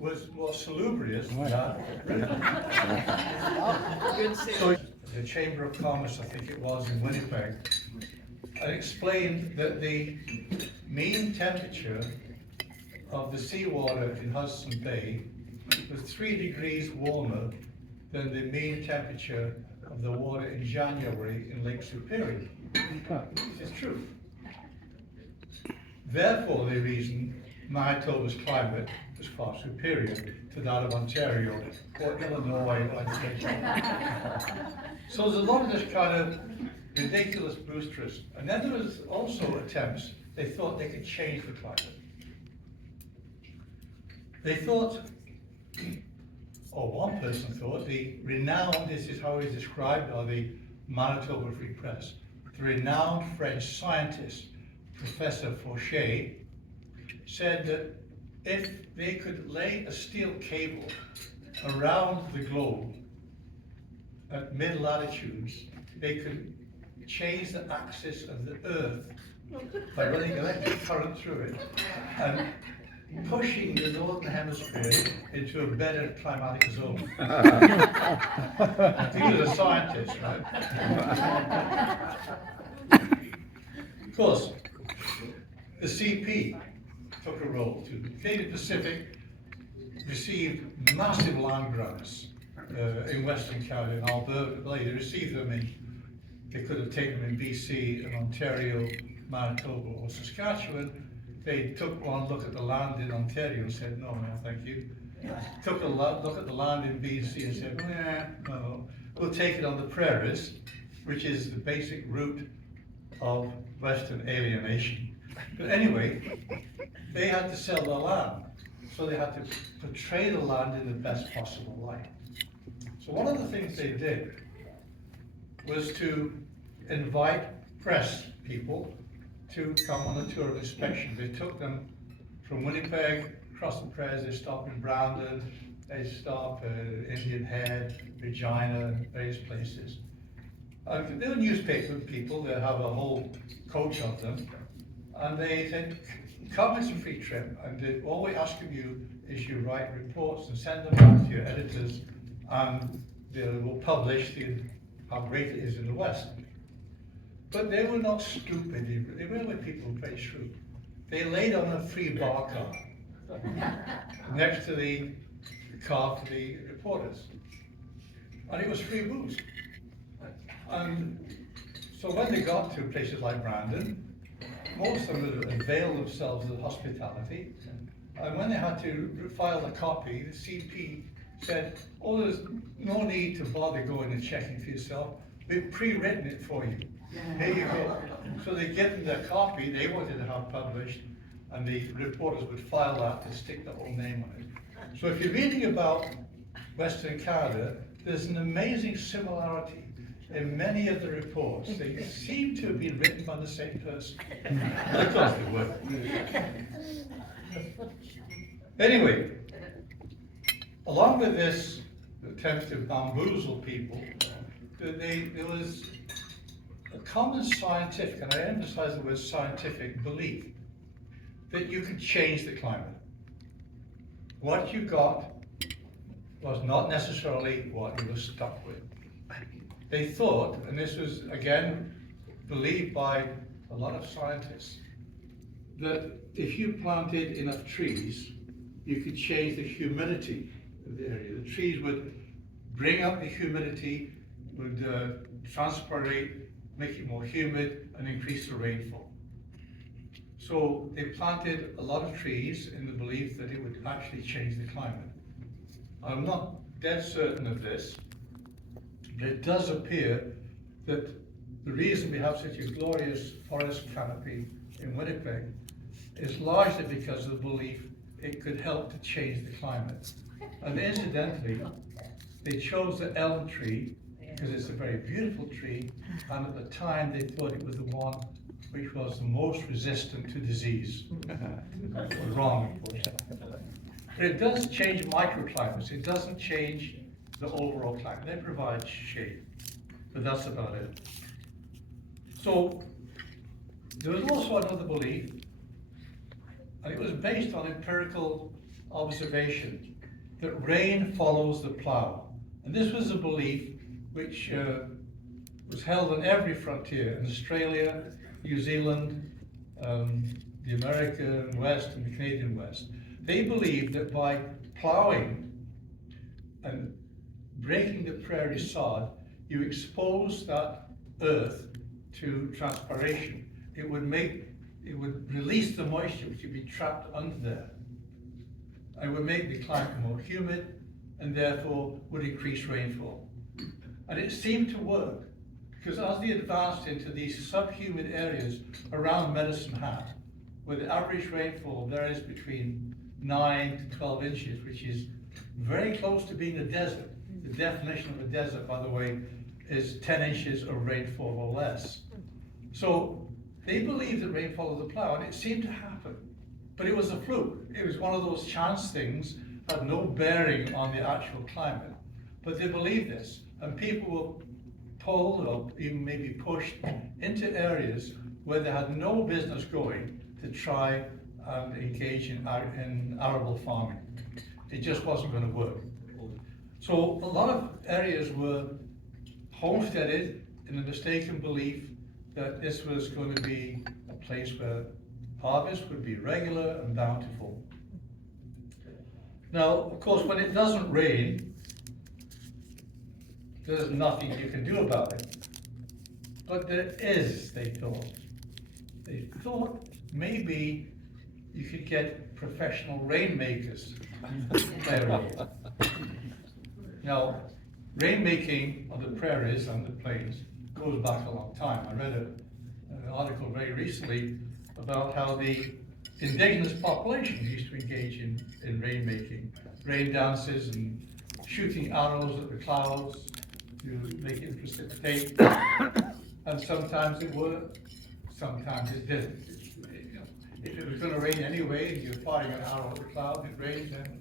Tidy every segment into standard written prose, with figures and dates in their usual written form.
was more salubrious than Britain. So the Chamber of Commerce, I think it was, in Winnipeg, and explained that the mean temperature of the seawater in Hudson Bay was 3 degrees warmer than the mean temperature of the water in January in Lake Superior. This is true. Therefore, they reasoned Manitoba's climate was far superior to that of Ontario or Illinois or Michigan. So there's a lot of this kind of ridiculous boisterous. And then there was also attempts, they thought they could change the climate. They thought, or one person thought, the renowned, this is how he's described by the Manitoba Free Press, the renowned French scientist, Professor Fauché, said that if they could lay a steel cable around the globe at mid-latitudes, they could change the axis of the Earth by running electric current through it and pushing the northern hemisphere into a better climatic zone. He was a scientist, right? Of course, the CP took a role too. The Canadian Pacific received massive land grants in Western Canada and Alberta. Well, they received them they could have taken them in BC and Ontario, Manitoba or Saskatchewan. They took one look at the land in Ontario and said, no, no, thank you. Took a look at the land in BC and said, nah, no, we'll take it on the prairies, which is the basic root of Western alienation. But anyway, they had to sell their land, so they had to portray the land in the best possible light. So one of the things they did was to invite press people to come on a tour of inspection. They took them from Winnipeg, across the prairies, they stopped in Brandon, they stopped Indian Head, Regina, and various places. They were newspaper people, they have a whole coach of them, and they said, come, it's a free trip, and all we ask of you is you write reports and send them back to your editors, and they will publish how great it is in the West. But they were not stupid, they were people very shrewd. They laid on a free bar car next to the car for the reporters, and it was free booze. And so when they got to places like Brandon, most of them would avail themselves of the hospitality, and when they had to file a copy, the CP said, oh, there's no need to bother going and checking for yourself, we've pre-written it for you. Here you go. So they give them their copy they wanted to have published, and the reporters would file that to stick their own name on it. So if you're reading about Western Canada, there's an amazing similarity in many of the reports. They seem to have been written by the same person. Of course they were. Anyway, along with this attempt to bamboozle people, there was a common scientific, and I emphasize the word scientific, belief that you could change the climate. What you got was not necessarily what you were stuck with. They thought, and this was again believed by a lot of scientists, that if you planted enough trees, you could change the humidity of the area. The trees would bring up the humidity, would transpirate, make it more humid, and increase the rainfall. So they planted a lot of trees in the belief that it would actually change the climate. I'm not dead certain of this, but it does appear that the reason we have such a glorious forest canopy in Winnipeg is largely because of the belief it could help to change the climate. And incidentally, they chose the elm tree because it's a very beautiful tree, and at the time they thought it was the one which was the most resistant to disease. Wrong, of course. But it does change microclimates. It doesn't change the overall climate. They provide shade, but that's about it. So there was also another belief, and it was based on empirical observation that rain follows the plough. And this was a belief which was held on every frontier in Australia, New Zealand, the American West and the Canadian West. They believed that by ploughing and breaking the prairie sod, you expose that earth to transpiration. It would release the moisture which would be trapped under there. It would make the climate more humid and therefore would increase rainfall. And it seemed to work, because as they advanced into these subhumid areas around Medicine Hat, where the average rainfall varies between 9 to 12 inches, which is very close to being a desert. The definition of a desert, by the way, is 10 inches of rainfall or less. So they believed that rain followed the plough, and it seemed to happen. But it was a fluke. It was one of those chance things that had no bearing on the actual climate. But they believed this, and people were pulled or even maybe pushed into areas where they had no business going to try and engage in arable farming. It just wasn't going to work. So a lot of areas were homesteaded in the mistaken belief that this was going to be a place where harvest would be regular and bountiful. Now, of course, when it doesn't rain, there's nothing you can do about it. But there is, they thought. They thought maybe you could get professional rainmakers to play a role. Now, rainmaking on the prairies and the plains goes back a long time. I read an article very recently about how the indigenous population used to engage in rainmaking, rain dances and shooting arrows at the clouds to make it precipitate. And sometimes it worked, sometimes it didn't. If it was going to rain anyway, and you're firing an arrow at the cloud, it rained, then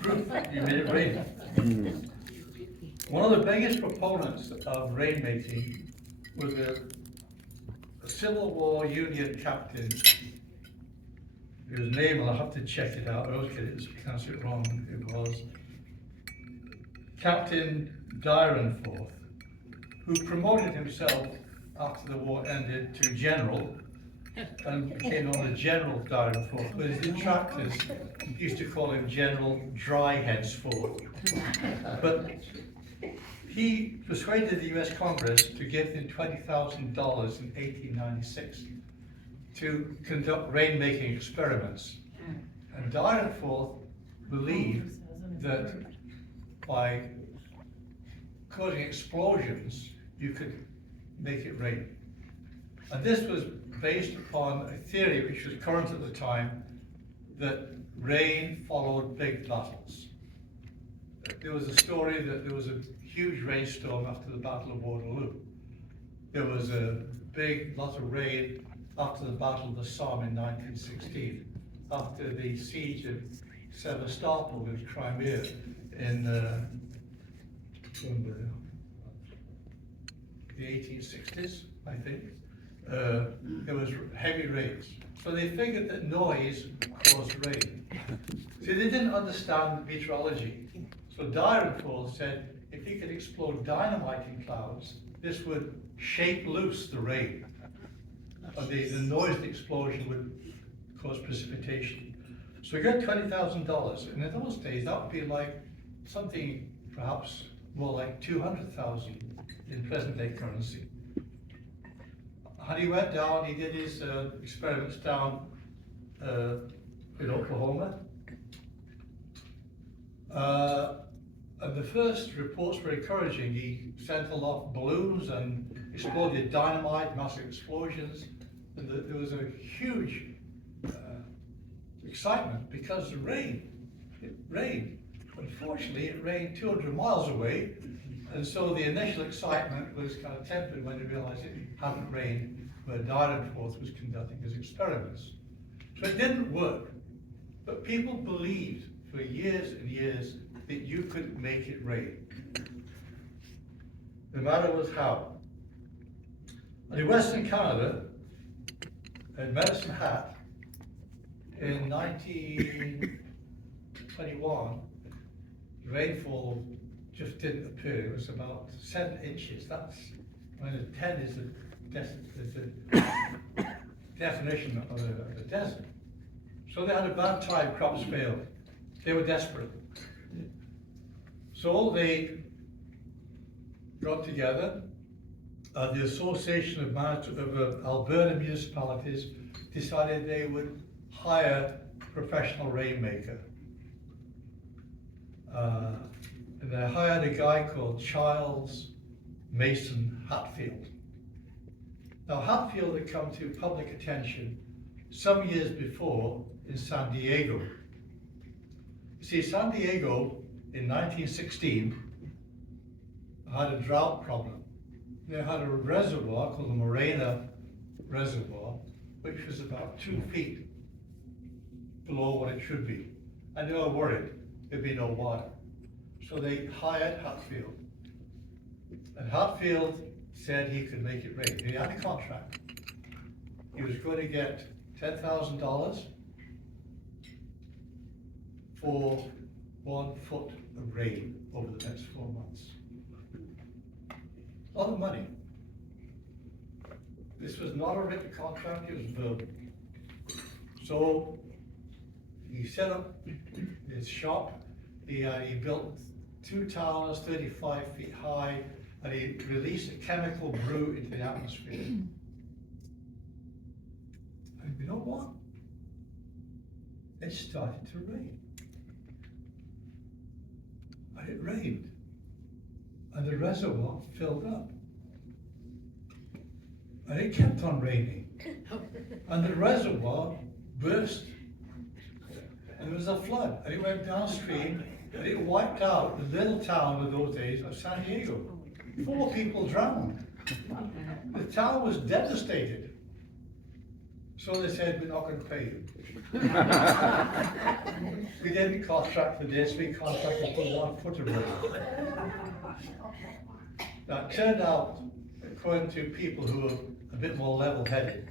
proof, you made it rain. One of the biggest proponents of rainmaking was a Civil War Union captain, whose name, I'll have to check it out, I always get it, pronounce it wrong. It was Captain Dyrenforth, who promoted himself after the war ended to general and became known as General Dyrenforth, but his detractors used to call him General Dryheadsforth. But he persuaded the US Congress to give him $20,000 in 1896 to conduct rainmaking experiments. And Dyrenforth believed that by causing explosions, you could make it rain. And this was based upon a theory which was current at the time, that rain followed big battles. There was a story that there was a huge rainstorm after the Battle of Waterloo. There was a big lot of rain after the Battle of the Somme in 1916, after the siege of Sevastopol in Crimea in the 1860s, I think. There was heavy rains. So they figured that noise caused rain. See, they didn't understand meteorology. So Dyrenforth said, if he could explode dynamite in clouds, this would shake loose the rain. And the noise of the explosion would cause precipitation. So he got $20,000. And in those days, that would be like something perhaps more like 200,000 in present day currency. And he went down, he did his experiments down in Oklahoma. And the first reports were encouraging. He sent aloft balloons and exploded dynamite, massive explosions. And there was a huge excitement because it rained. Unfortunately, it rained 200 miles away. And so the initial excitement was kind of tempered when they realized it hadn't rained where Dyrenforth was conducting his experiments. So it didn't work. But people believed for years and years that you could make it rain. The matter was how. And in Western Canada, in Medicine Hat, in 19 1921, rainfall just didn't appear. It was about 7 inches. That's, I mean, 10 is the definition of a desert. So they had a bad time, crops failed. They were desperate. So they got together, the Association of Alberta Municipalities decided they would hire a professional rainmaker. And they hired a guy called Charles Mason Hatfield. Now Hatfield had come to public attention some years before in San Diego. You see, San Diego in 1916 had a drought problem. They had a reservoir called the Morena Reservoir, which was about 2 feet below what it should be. And they were worried there'd be no water. So they hired Hatfield. And Hatfield said he could make it rain. He had a contract. He was going to get $10,000 for 1 foot of rain over the next 4 months. A lot of money. This was not a written contract, it was verbal. So he set up his shop. He built 2 towers 35 feet high, and he released a chemical brew into the atmosphere. And you know what? It started to rain. And it rained. And the reservoir filled up. And it kept on raining. And the reservoir burst. And there was a flood. And it went downstream, and it wiped out the little town of those days of San Diego. 4 people drowned. The town was devastated. So they said, we're not going to pay you. We didn't contract for this, we contracted for 1 foot of rain. Now it turned out, according to people who were a bit more level-headed,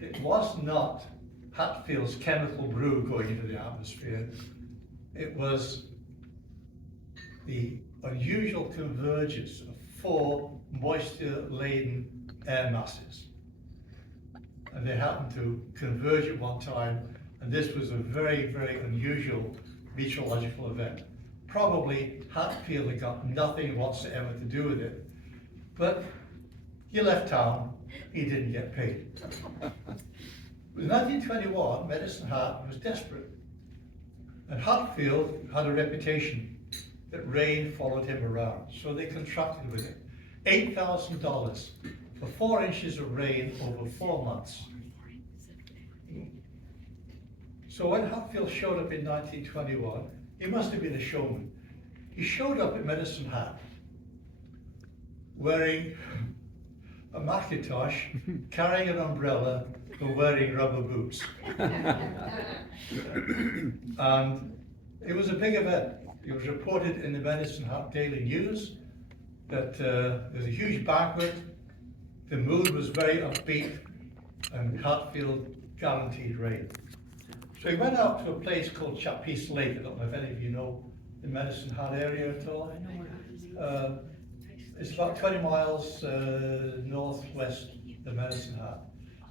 it was not Hatfield's chemical brew going into the atmosphere. It was the unusual convergence of 4 moisture-laden air masses. And they happened to converge at one time, and this was a very, very unusual meteorological event. Probably Hatfield had got nothing whatsoever to do with it, but he left town, he didn't get paid. In 1921, Medicine Hat was desperate, and Hatfield had a reputation that rain followed him around, so they contracted with him. $8,000 for 4 inches of rain over 4 months. So when Hatfield showed up in 1921, he must have been a showman. He showed up at Medicine Hat wearing a Macintosh, carrying an umbrella, and wearing rubber boots. And it was a big event. It was reported in the Medicine Hat Daily News that there was a huge banquet. The mood was very upbeat, and Hatfield guaranteed rain. So he went out to a place called Chappice Lake. I don't know if any of you know the Medicine Hat area at all. It's about 20 miles northwest of Medicine Hat.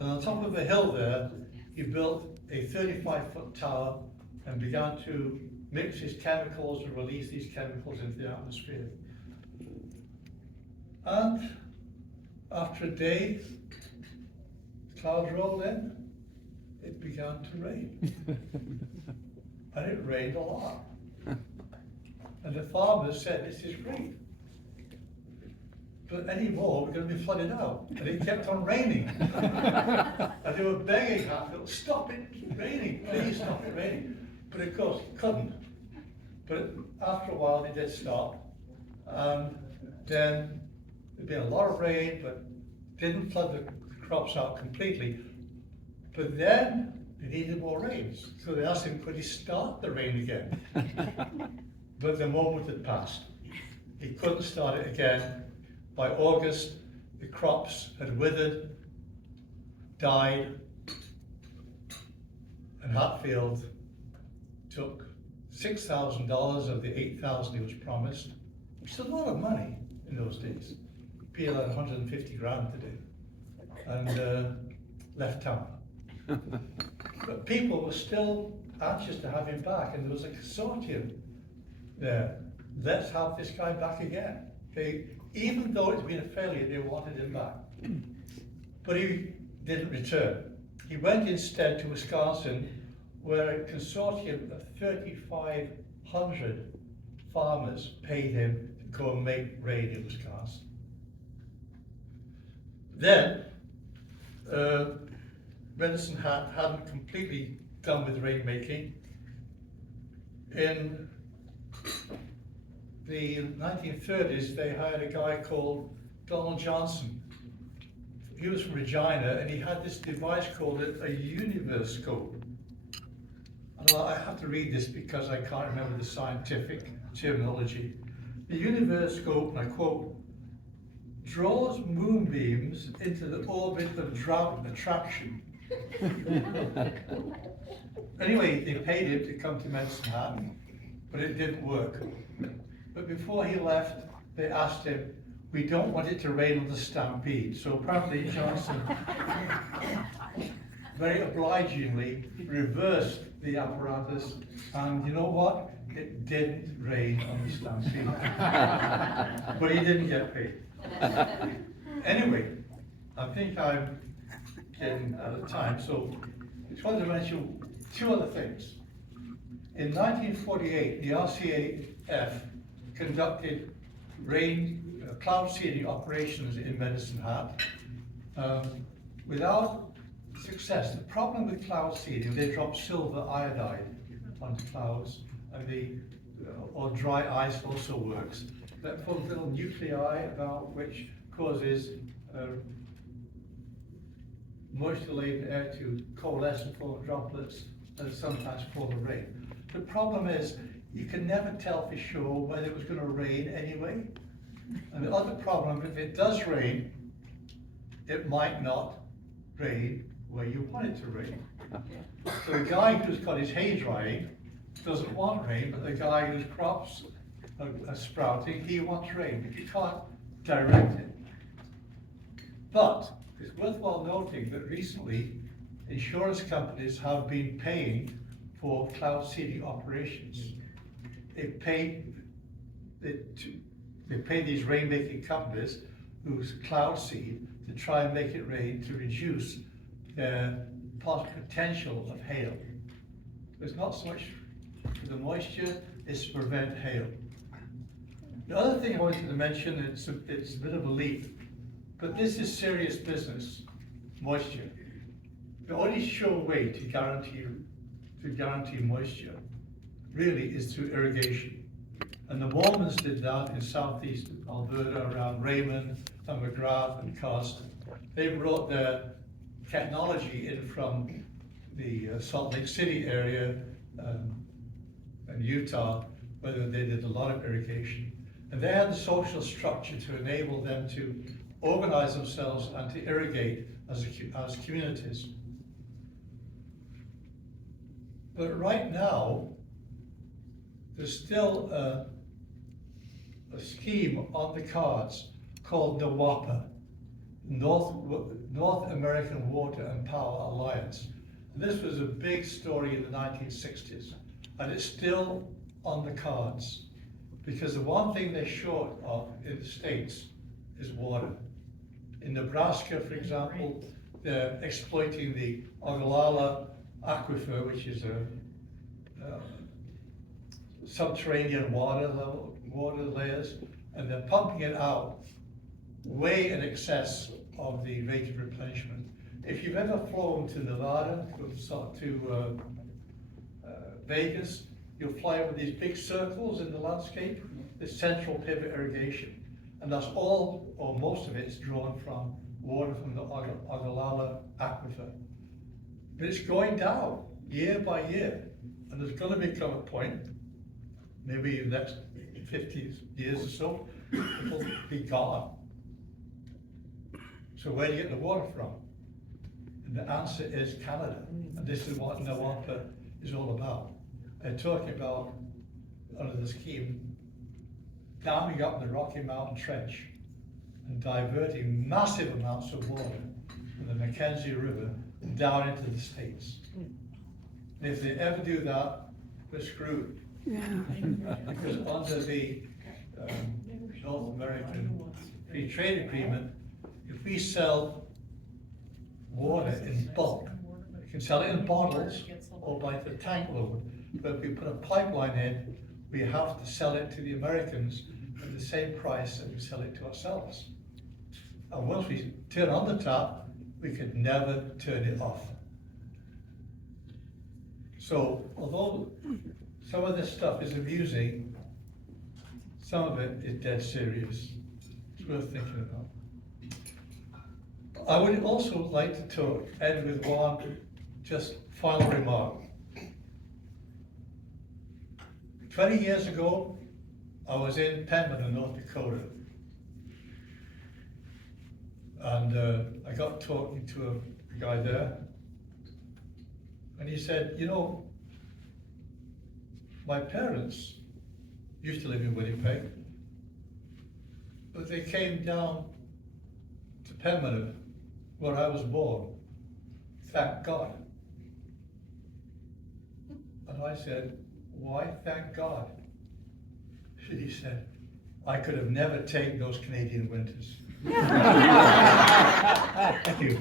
And on top of a hill there, he built a 35-foot tower and began to mix his chemicals and release these chemicals into the atmosphere. And after a day, clouds rolled in, it began to rain. And it rained a lot. And the farmers said, this is great. But anymore, we're going to be flooded out. And it kept on raining. And they were begging Hatfield, stop it raining, please stop it raining. But of course, it couldn't. But after a while, it did stop. And then there'd been a lot of rain, but didn't flood the crops out completely. But then they needed more rains. So they asked him, could he start the rain again? But the moment had passed. He couldn't start it again. By August, the crops had withered, died, and Hatfield took $6,000 of the $8,000 he was promised, which is a lot of money in those days. Be like 150 grand today, and left town. But people were still anxious to have him back, and there was a consortium there. Let's have this guy back again. Even though it's been a failure, they wanted him back. But he didn't return. He went instead to Wisconsin, where a consortium of 3,500 farmers paid him to go and make rain in Wisconsin. Then, Medicine Hat hadn't completely done with rainmaking. In the 1930s, they hired a guy called Donald Johnson. He was from Regina, and he had this device called a universcope. And I have to read this because I can't remember the scientific terminology. The universcope, and I quote, draws moonbeams into the orbit of drought attraction. Anyway, they paid him to come to Medicine Hat, but it didn't work. But before he left, they asked him, we don't want it to rain on the stampede. So apparently Johnson very obligingly reversed the apparatus, and you know what? It didn't rain on the stampede. But he didn't get paid. Anyway, I think I'm getting out of time, so I just wanted to mention two other things. In 1948, the RCAF conducted cloud seeding operations in Medicine Hat without success. The problem with cloud seeding, they drop silver iodide onto clouds, and or dry ice also works. That forms little nuclei about which causes moisture-laden air to coalesce and form droplets and sometimes form a rain. The problem is you can never tell for sure whether it was going to rain anyway. And the other problem, if it does rain, it might not rain where you want it to rain. So the guy who's got his hay drying doesn't want rain, but the guy whose crops are sprouting, he wants rain, but you can't direct it. But it's worthwhile noting that recently insurance companies have been paying for cloud seeding operations. They pay these rainmaking companies whose cloud seed to try and make it rain to reduce their potential of hail. It's not so much for the moisture, it's to prevent hail. The other thing I wanted to mention, it's a bit of a leap, but this is serious business, moisture. The only sure way to guarantee moisture really is through irrigation. And the Mormons did that in southeast Alberta around Raymond and McGrath and Carson. They brought their technology in from the Salt Lake City area and Utah, where they did a lot of irrigation. And they had the social structure to enable them to organize themselves and to irrigate as communities. But right now, there's still a scheme on the cards called NWAPA, North American Water and Power Alliance. And this was a big story in the 1960s, and it's still on the cards, because the one thing they're short of in the States is water. In Nebraska, for example, they're exploiting the Ogallala aquifer, which is a subterranean water layers, and they're pumping it out way in excess of the rate of replenishment. If you've ever flown to Nevada, to Vegas, you'll fly over these big circles in the landscape, the central pivot irrigation. And that's all, or most of it, is drawn from water from the Ogallala aquifer. But it's going down year by year. And there's going to become a point, maybe in the next 50 years or so, it'll be gone. So where do you get the water from? And the answer is Canada. And this is what NWAPA is all about. They're talking about under the scheme, damming up the Rocky Mountain Trench and diverting massive amounts of water from the Mackenzie River down into the States. And if they ever do that, we're screwed. Yeah. Because under the North American Free Trade Agreement, if we sell water in bulk, we can sell it in bottles or by the tank load. But if we put a pipeline in, we have to sell it to the Americans at the same price that we sell it to ourselves. And once we turn on the tap, we could never turn it off. So although some of this stuff is amusing, some of it is dead serious. It's worth thinking about. I would also like to end with one just final remark. 20 years ago, I was in Pembina, North Dakota. And I got talking to a guy there. And he said, you know, my parents used to live in Winnipeg, but they came down to Pembina, where I was born. Thank God. And I said, why thank God? And he said, I could have never taken those Canadian winters. Thank you.